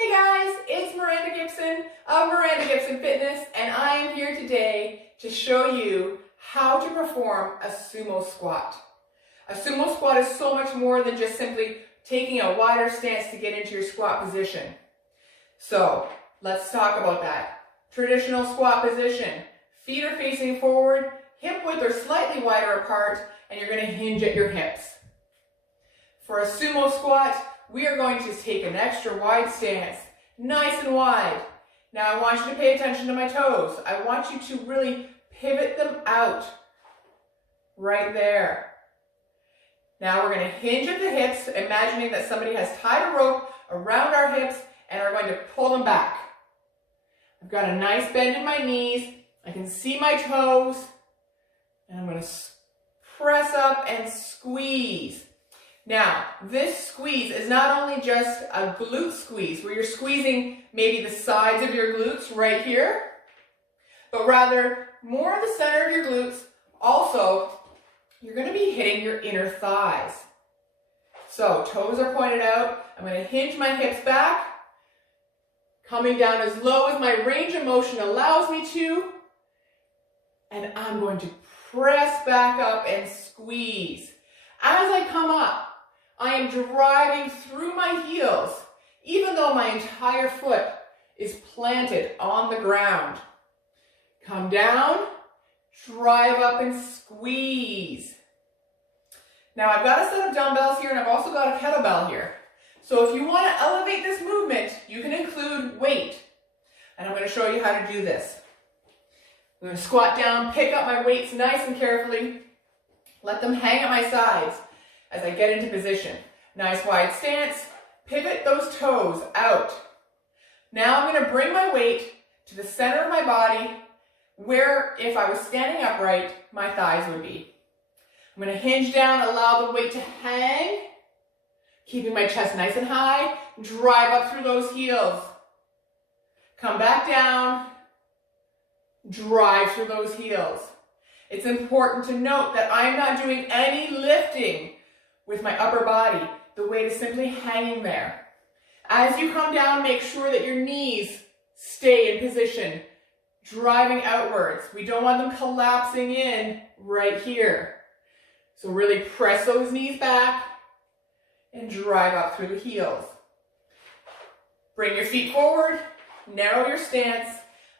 Hey guys, it's Miranda Gibson of Miranda Gibson Fitness, and I am here today to show you how to perform a sumo squat. A sumo squat is so much more than just simply taking a wider stance to get into your squat position. So let's talk about that. Traditional squat position. Feet are facing forward, hip width are slightly wider apart, and you're going to hinge at your hips. For a sumo squat, we are going to take an extra wide stance, nice and wide. Now I want you to pay attention to my toes. I want you to really pivot them out, right there. Now we're going to hinge at the hips, imagining that somebody has tied a rope around our hips and are going to pull them back. I've got a nice bend in my knees. I can see my toes, and I'm going to press up and squeeze. Now, this squeeze is not only just a glute squeeze, where you're squeezing maybe the sides of your glutes right here, but rather more of the center of your glutes. Also, you're going to be hitting your inner thighs. So, toes are pointed out. I'm going to hinge my hips back, coming down as low as my range of motion allows me to, and I'm going to press back up and squeeze. As I come up, I am driving through my heels, even though my entire foot is planted on the ground. Come down, drive up and squeeze. Now I've got a set of dumbbells here and I've also got a kettlebell here. So if you want to elevate this movement, you can include weight. And I'm going to show you how to do this. I'm going to squat down, pick up my weights nice and carefully, let them hang at my sides as I get into position. Nice wide stance, pivot those toes out. Now I'm going to bring my weight to the center of my body where, if I was standing upright, my thighs would be. I'm going to hinge down, allow the weight to hang, keeping my chest nice and high, drive up through those heels. Come back down, drive through those heels. It's important to note that I'm not doing any lifting with my upper body. The weight is simply hanging there. As you come down, make sure that your knees stay in position, driving outwards. We don't want them collapsing in right here. So really press those knees back and drive up through the heels. Bring your feet forward, narrow your stance,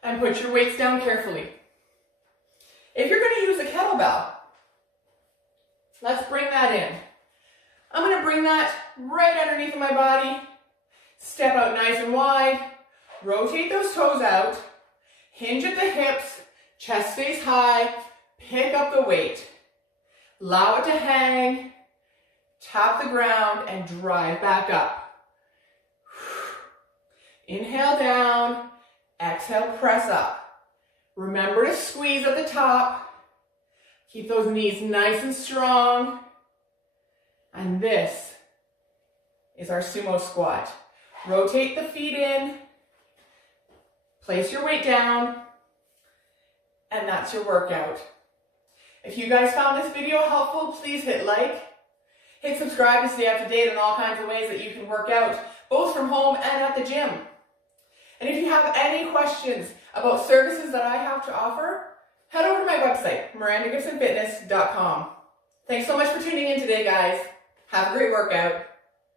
and put your weights down carefully. If you're going to use a kettlebell, let's bring that in. I'm going to bring that right underneath my body, step out nice and wide, rotate those toes out, hinge at the hips, chest stays high, pick up the weight, allow it to hang, tap the ground, and drive back up. Inhale down, exhale, press up. Remember to squeeze at the top. Keep those knees nice and strong. And this is our sumo squat. Rotate the feet in, place your weight down, and that's your workout. If you guys found this video helpful, please hit like, hit subscribe to stay up to date on all kinds of ways that you can work out, both from home and at the gym. And if you have any questions about services that I have to offer, head over to my website, mirandagibsonfitness.com. Thanks so much for tuning in today, guys. Have a great workout.